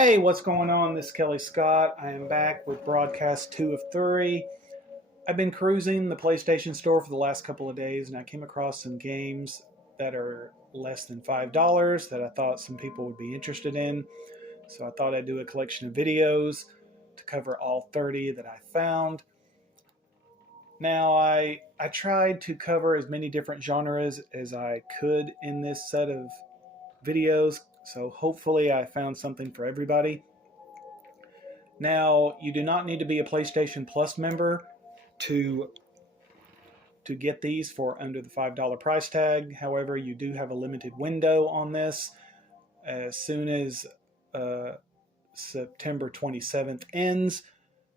Hey, what's going on? This is Kelly Scott. I am back with broadcast 2 of 3. I've been cruising the PlayStation Store for the last couple of days, and I came across some games that are less than $5 that I thought some people would be interested in. So I thought I'd do a collection of videos to cover all 30 that I found. Now, I tried to cover as many different genres as I could in this set of videos, so hopefully I found something for everybody. Now, you do not need to be a PlayStation Plus member to get these for under the $5 price tag. However, you do have a limited window on this. As soon as September 27th ends,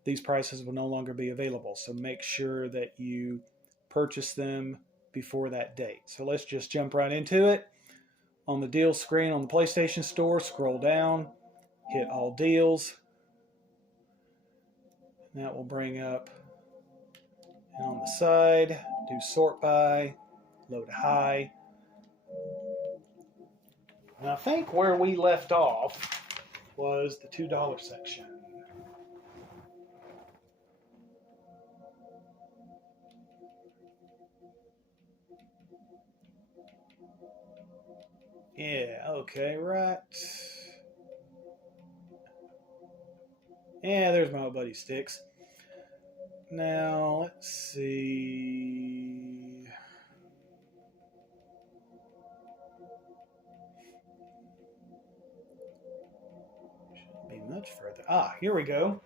these prices will no longer be available. So make sure that you purchase them before that date. So let's just jump right into it. On the deal screen on the PlayStation Store, scroll down, hit all deals. That will bring up, and on the side, do sort by, low to high. And I think where we left off was the $2 section. Yeah, okay, right. Yeah, there's my old buddy Sticks. Now, let's see. Shouldn't be much further. Here we go.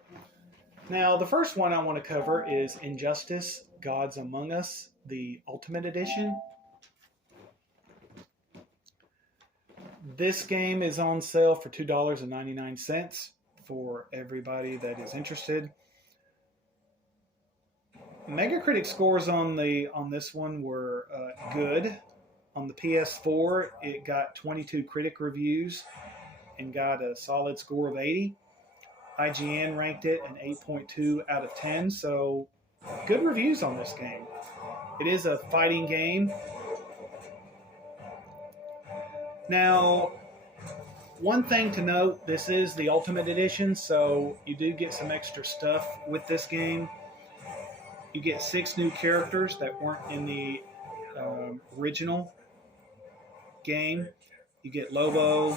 Now, the first one I want to cover is Injustice: Gods Among Us, the Ultimate Edition. This game is on sale for $2.99 for everybody that is interested. Metacritic scores on this one were good. On the PS4, it got 22 critic reviews and got a solid score of 80. IGN ranked it an 8.2 out of 10, so good reviews on this game. It is a fighting game. Now, one thing to note, this is the Ultimate Edition, so you do get some extra stuff with this game. You get 6 new characters that weren't in the original game. You get Lobo,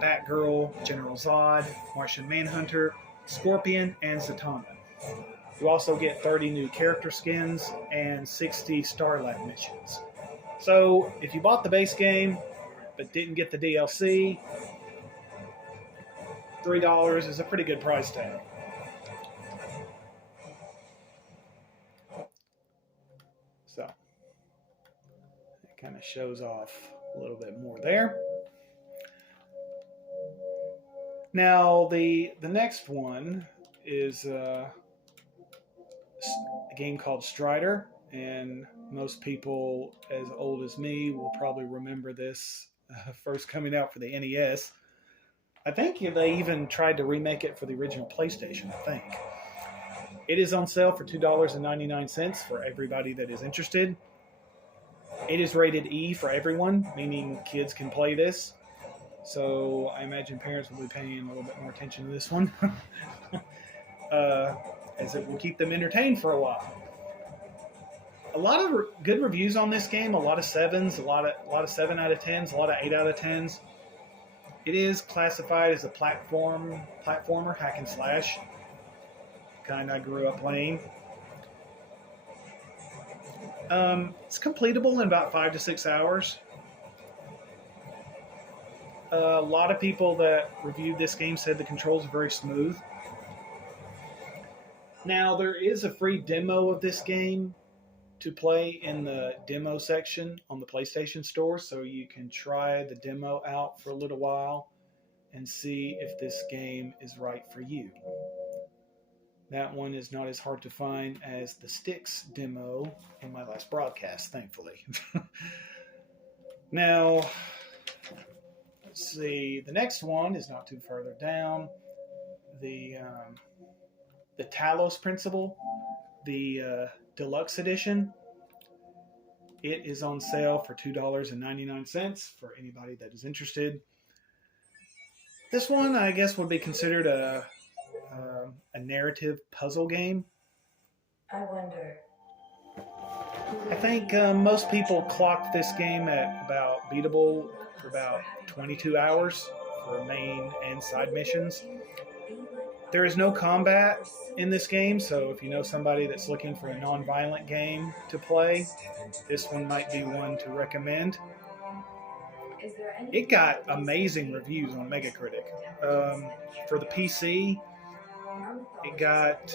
Batgirl, General Zod, Martian Manhunter, Scorpion, and Zatanna. You also get 30 new character skins and 60 Starlight missions. So if you bought the base game but didn't get the DLC, $3 is a pretty good price tag. So it kind of shows off a little bit more there. Now the next one is a game called Strider, and most people as old as me will probably remember this first coming out for the NES. I think they even tried to remake it for the original PlayStation, I think. It is on sale for $2.99 for everybody that is interested. It is rated E for everyone, meaning kids can play this. So I imagine parents will be paying a little bit more attention to this one, as it will keep them entertained for a while. A lot of good reviews on this game, a lot of 7s, a lot of 7 out of 10s, a lot of 8 out of 10s. It is classified as a platformer, hack and slash, kind I grew up playing. It's completable in about 5 to 6 hours. A lot of people that reviewed this game said the controls are very smooth. Now, there is a free demo of this game to play in the demo section on the PlayStation Store, so you can try the demo out for a little while and see if this game is right for you. That one is not as hard to find as the Sticks demo in my last broadcast, thankfully. Now, let's see. The next one is not too further down. The Talos Principle, the Deluxe Edition. It is on sale for $2.99 for anybody that is interested. This one, I guess, would be considered a narrative puzzle game. I wonder. I think most people clocked this game at about beatable for about 22 hours for main and side missions. There is no combat in this game, so if you know somebody that's looking for a non-violent game to play, this one might be one to recommend. It got amazing reviews on Metacritic. For the PC, it got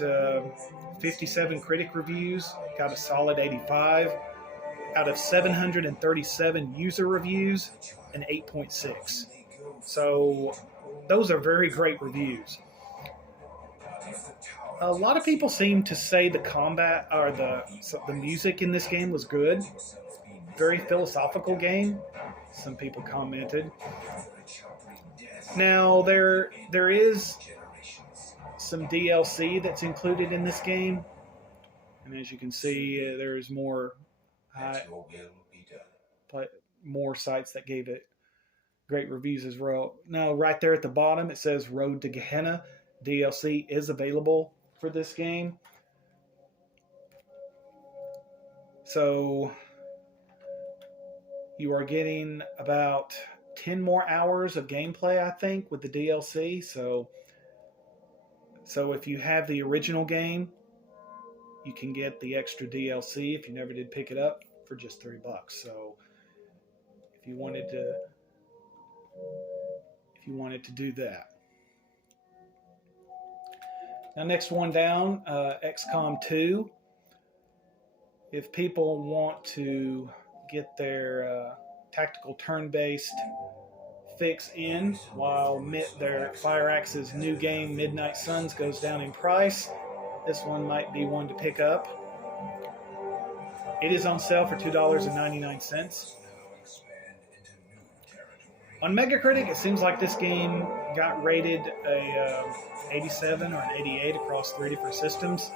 57 critic reviews, got a solid 85. Out of 737 user reviews, an 8.6. So those are very great reviews. A lot of people seem to say the combat or the music in this game was good. Very philosophical game, some people commented. Now there is some DLC that's included in this game, and as you can see, there's more more sites that gave it great reviews as well. Now, right there at the bottom, it says Road to Gehenna. DLC is available for this game. So you are getting about 10 more hours of gameplay, I think, with the DLC. So if you have the original game, you can get the extra DLC if you never did pick it up for just $3. So if you wanted to do that. Now, next one down, XCOM 2. If people want to get their tactical turn-based fix in while their Fireaxe's new game, Midnight Suns, goes down in price, this one might be one to pick up. It is on sale for $2.99. On Metacritic, it seems like this game got rated a 87 or an 88 across 3 different systems.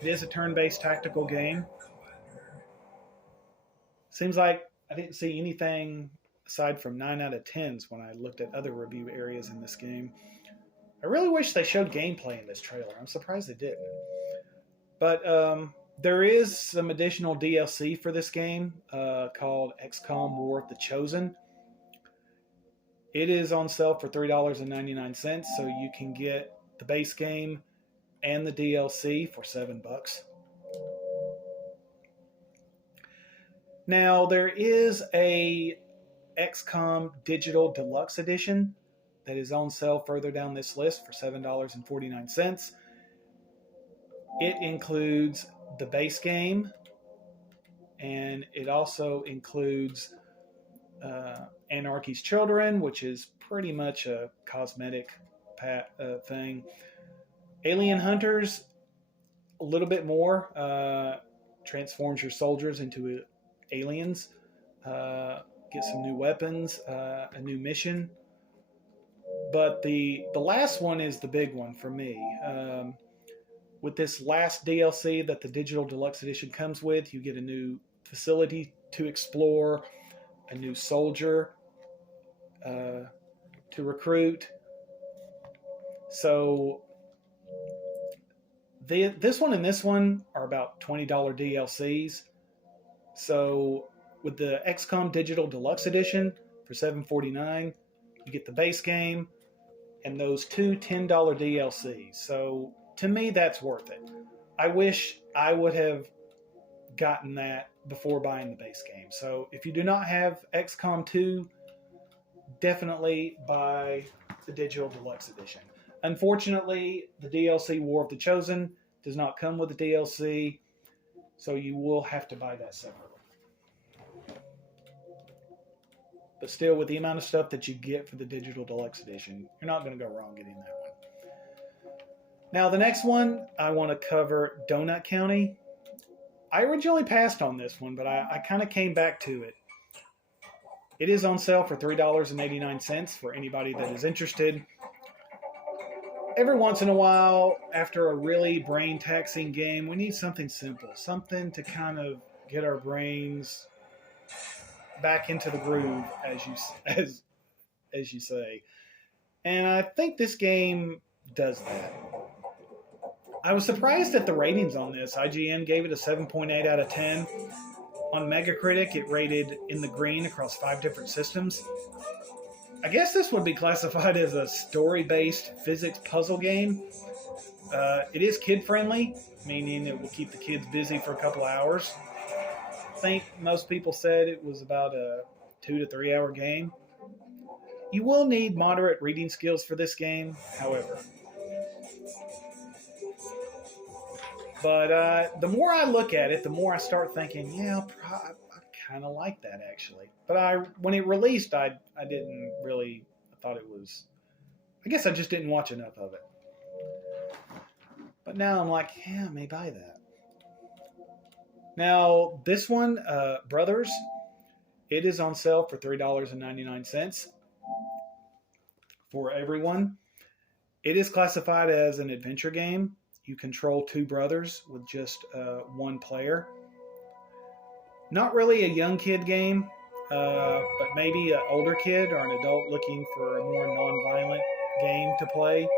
It is a turn-based tactical game. Seems like I didn't see anything aside from 9 out of 10s when I looked at other review areas in this game. I really wish they showed gameplay in this trailer. I'm surprised they didn't. But there is some additional DLC for this game called XCOM War of the Chosen. It is on sale for $3.99, so you can get the base game and the DLC for $7. Now, there is a XCOM Digital Deluxe Edition that is on sale further down this list for $7.49. It includes the base game, and it also includes Anarchy's Children, which is pretty much a cosmetic thing. Alien Hunters, a little bit more, transforms your soldiers into aliens, get some new weapons, a new mission. But the last one is the big one for me. With this last DLC that the Digital Deluxe Edition comes with, you get a new facility to explore, a new soldier to recruit. So this one and this one are about $20 DLCs. So with the XCOM Digital Deluxe Edition for $7.49, you get the base game and those two $10 DLCs. So to me, that's worth it. I wish I would have gotten that before buying the base game. So if you do not have XCOM 2, definitely buy the Digital Deluxe Edition. Unfortunately, the DLC War of the Chosen does not come with the DLC, so you will have to buy that separately. But still, with the amount of stuff that you get for the Digital Deluxe Edition, you're not going to go wrong getting that one. Now, the next one, I want to cover Donut County. I originally passed on this one, but I kind of came back to it. It is on sale for $3.89 for anybody that is interested. Every once in a while, after a really brain-taxing game, we need something simple, something to kind of get our brains back into the groove, as you say. And I think this game does that. I was surprised at the ratings on this. IGN gave it a 7.8 out of 10. On Metacritic, it rated in the green across 5 different systems. I guess this would be classified as a story-based physics puzzle game. It is kid-friendly, meaning it will keep the kids busy for a couple hours. I think most people said it was about a 2 to 3 hour game. You will need moderate reading skills for this game, however. But the more I look at it, the more I start thinking, yeah, I kind of like that actually. But when it released, I didn't really. I thought it was. I guess I just didn't watch enough of it. But now I'm like, yeah, I may buy that. Now this one, Brothers, it is on sale for $3.99 for everyone. It is classified as an adventure game. You control 2 brothers with just 1 player. Not really a young kid game, but maybe an older kid or an adult looking for a more non-violent game to play.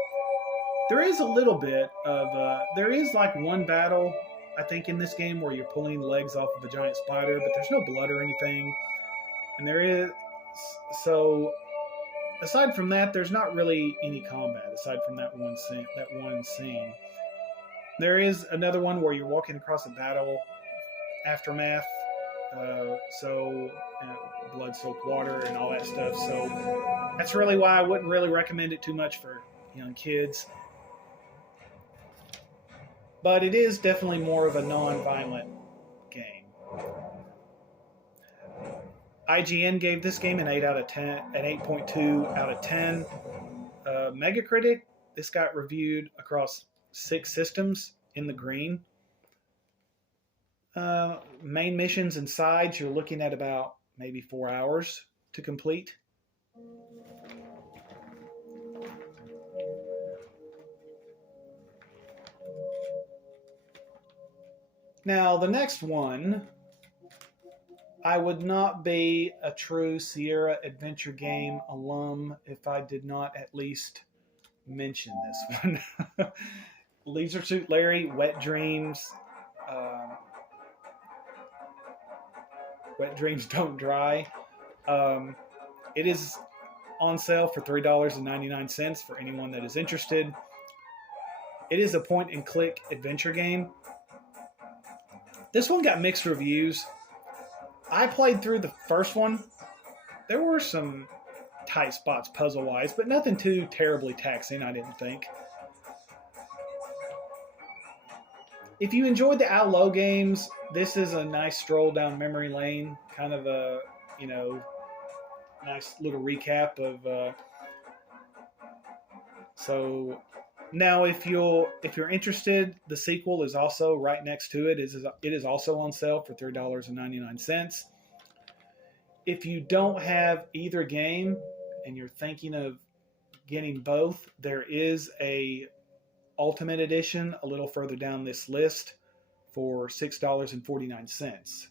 There is a little bit of... there is like one battle, I think, in this game where you're pulling legs off of a giant spider, but there's no blood or anything. And there is... So, aside from that, there's not really any combat, aside from that one scene. There is another one where you're walking across a battle aftermath, blood-soaked water and all that stuff. So that's really why I wouldn't really recommend it too much for young kids. But it is definitely more of a non-violent game. IGN gave this game an 8 out of 10, an 8.2 out of 10. Metacritic, this got reviewed across 6 systems in the green. Main missions and sides, you're looking at about maybe 4 hours to complete. Now, the next one, I would not be a true Sierra Adventure Game alum if I did not at least mention this one. Leisure Suit Larry, Wet Dreams. Wet Dreams Don't Dry. It is on sale for $3.99 for anyone that is interested. It is a point-and-click adventure game. This one got mixed reviews. I played through the first one. There were some tight spots puzzle-wise, but nothing too terribly taxing, I didn't think. If you enjoyed the Outlaw games, this is a nice stroll down memory lane. Kind of a, nice little recap of... So now if you're interested, the sequel is also right next to it. It is also on sale for $3.99. If you don't have either game and you're thinking of getting both, there is a Ultimate Edition a little further down this list for $6.49.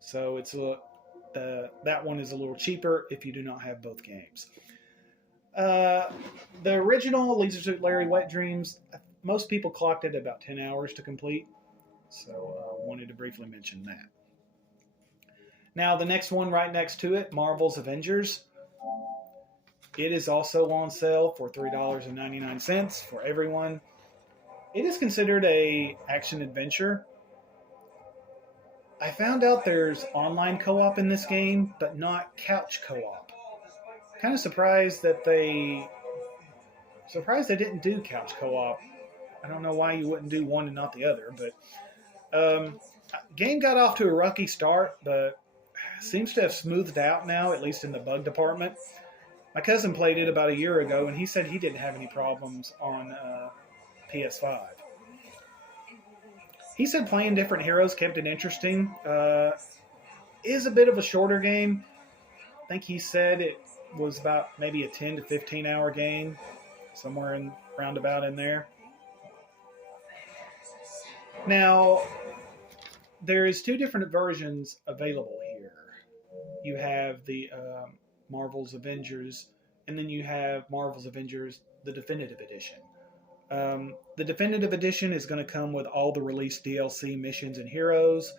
So it's that one is a little cheaper if you do not have both games. The original Leisure Suit Larry Wet Dreams, most people clocked it about 10 hours to complete. So wanted to briefly mention that. Now the next one right next to it, Marvel's Avengers. It is also on sale for $3.99 for everyone. It is considered a action-adventure. I found out there's online co-op in this game, but not couch co-op. Kind of surprised they didn't do couch co-op. I don't know why you wouldn't do one and not the other, but game got off to a rocky start, but seems to have smoothed out now, at least in the bug department. My cousin played it about a year ago, and he said he didn't have any problems on PS5. He said playing different heroes kept it interesting. Is a bit of a shorter game. I think he said it was about maybe a 10 to 15 hour game, somewhere in roundabout in there. Now, there is 2 different versions available here. You have the Marvel's Avengers and then you have Marvel's Avengers, the Definitive Edition. The Definitive Edition is going to come with all the released DLC missions and heroes.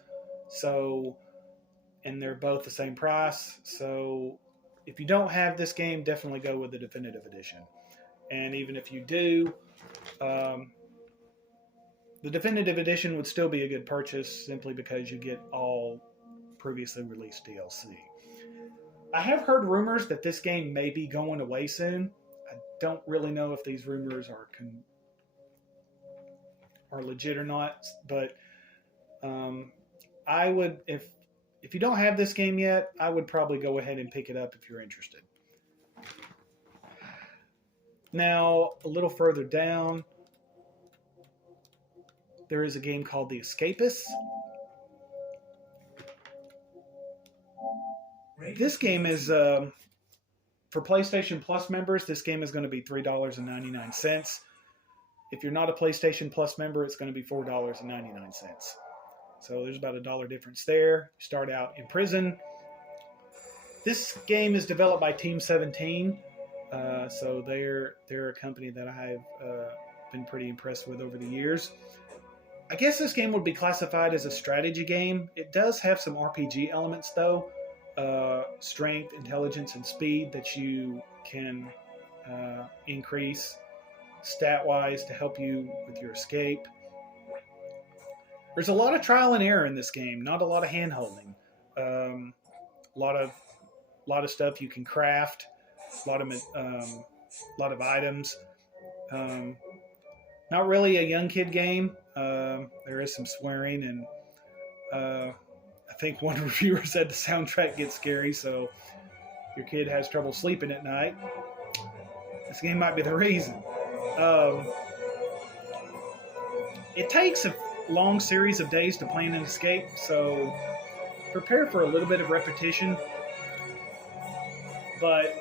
So, and they're both the same price. So, if you don't have this game, definitely go with the Definitive Edition. And even if you do, the Definitive Edition would still be a good purchase simply because you get all previously released DLC. I have heard rumors that this game may be going away soon. I don't really know if these rumors are legit or not, but I would, if you don't have this game yet, I would probably go ahead and pick it up if you're interested. Now, a little further down, there is a game called The Escapists. This game is, for PlayStation Plus members, this game is going to be $3.99. If you're not a PlayStation Plus member, it's going to be $4.99. So there's about $1 difference there. You start out in prison. This game is developed by Team 17. So they're a company that I've been pretty impressed with over the years. I guess this game would be classified as a strategy game. It does have some RPG elements, though. Strength, intelligence, and speed that you can increase stat-wise to help you with your escape. There's a lot of trial and error in this game, not a lot of hand-holding. A lot of stuff you can craft, a lot of items. Not really a young kid game. There is some swearing, and I think one reviewer said the soundtrack gets scary, so your kid has trouble sleeping at night. This game might be the reason. It takes a long series of days to plan an escape, so prepare for a little bit of repetition. But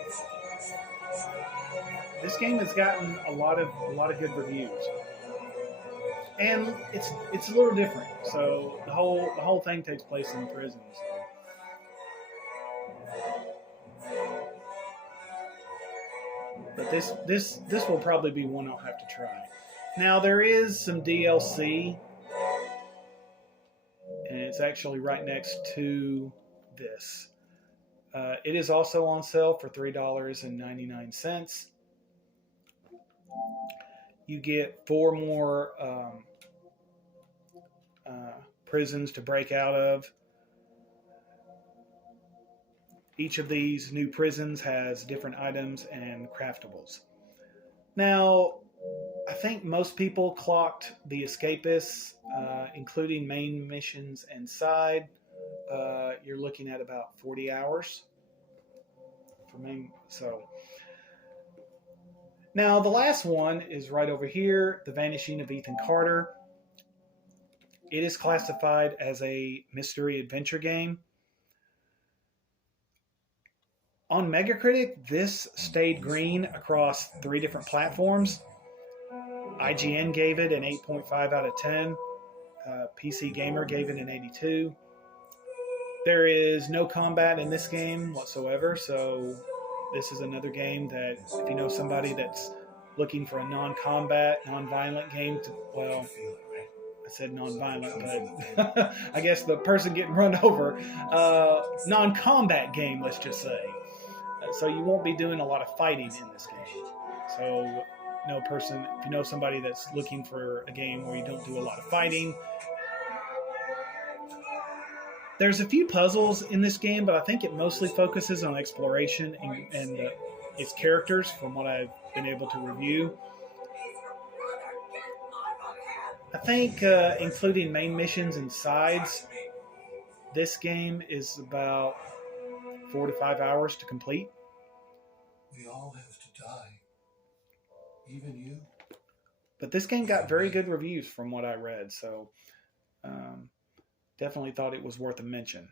this game has gotten a lot of good reviews, and it's a little different. So the whole thing takes place in prison. But this will probably be one I'll have to try. Now there is some DLC, and it's actually right next to this. It is also on sale for $3.99. You get 4 more prisons to break out of. Each of these new prisons has different items and craftables. Now, I think most people clocked the Escapists, including main missions and side. You're looking at about 40 hours for main. So now the last one is right over here, The Vanishing of Ethan Carter. It is classified as a mystery adventure game. On Metacritic, this stayed green across 3 different platforms. IGN gave it an 8.5 out of 10. PC Gamer gave it an 82. There is no combat in this game whatsoever, so this is another game that if you know somebody that's looking for a non-combat, non-violent game, well, I said non-violent, but I guess the person getting run over, non-combat game, let's just say. So you won't be doing a lot of fighting in this game. So if you know somebody that's looking for a game where you don't do a lot of fighting. There's a few puzzles in this game, but I think it mostly focuses on exploration and its characters from what I've been able to review. I think including main missions and sides, this game is about 4 to 5 hours to complete. We all have to die. Even you. But this game got very good reviews from what I read, so definitely thought it was worth a mention.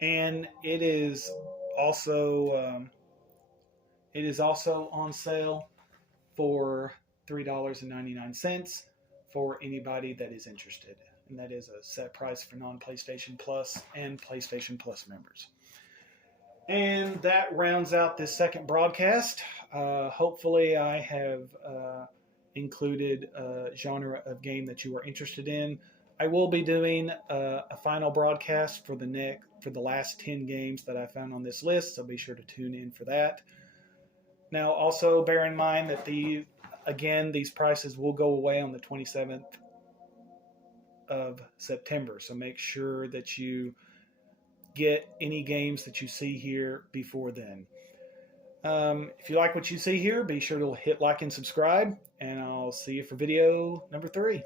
And it is also on sale for $3.99 for anybody that is interested. and that is a set price for non-PlayStation Plus and PlayStation Plus members. And that rounds out this second broadcast. Hopefully I have included a genre of game that you are interested in. I will be doing a final broadcast for the last 10 games that I found on this list, so be sure to tune in for that. Now, also bear in mind that these prices will go away on the 27th of September, so make sure that you get any games that you see here before then. If you like what you see here, be sure to hit like and subscribe, and I'll see you for video number 3.